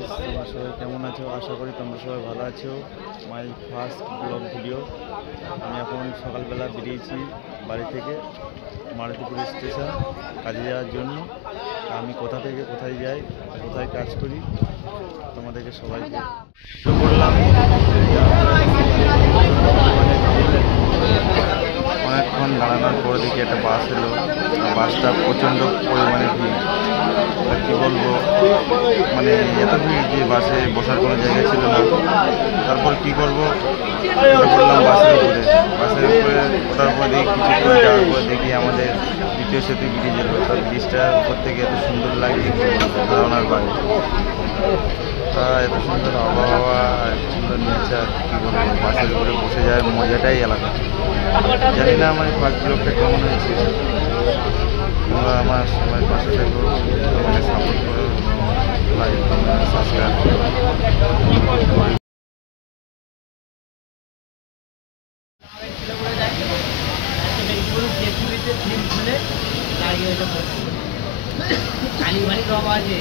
Guys, তোমরা সবাই কেমন আছো? আশা করি তোমরা সবাই ভালো আছো। My first blog video. আমি এখন সকালবেলা বেরিয়েছি বাড়ি থেকে মারুতিপুর স্টেশন কাজে যাওয়ার জন্য। আমি কোথা থেকে কোথায় যাই, কোথায় কাজ করি, তোমাদেরকে সবাইকে বললাম। অনেকক্ষণ দাঁড়ানোর পর দেখি একটা বাস এলো। বাসটা প্রচণ্ড পরিমাণে ভিড়। কী বলবো, মানে এত ভিড় যে বাসে বসার কোনো জায়গা ছিল না। তারপর কি করবো, বললাম বাসের উপরে ওঠার পর দেখি কিছুক্ষণ যাওয়ার পর দেখি আমাদের দ্বিতীয় সেতু ব্রিজ এলো। তার ব্রিজটা উপর থেকে এত সুন্দর লাগে ধারণার বাইরে। তা এত সুন্দর আবহাওয়া, এত সুন্দর নেচার, কী বলবো, বাসের উপরে বসে যায় মজাটাই আলাদা। জানি না আমার ফার্স্ট ব্লগটা কেমন হয়েছে। তোমরা আমার সবাই পাশে থাকো, আমাকে সাপোর্ট করো, লাইক কমেন্ট সাবস্ক্রাইব করো। কালী বাড়ি রব আছে।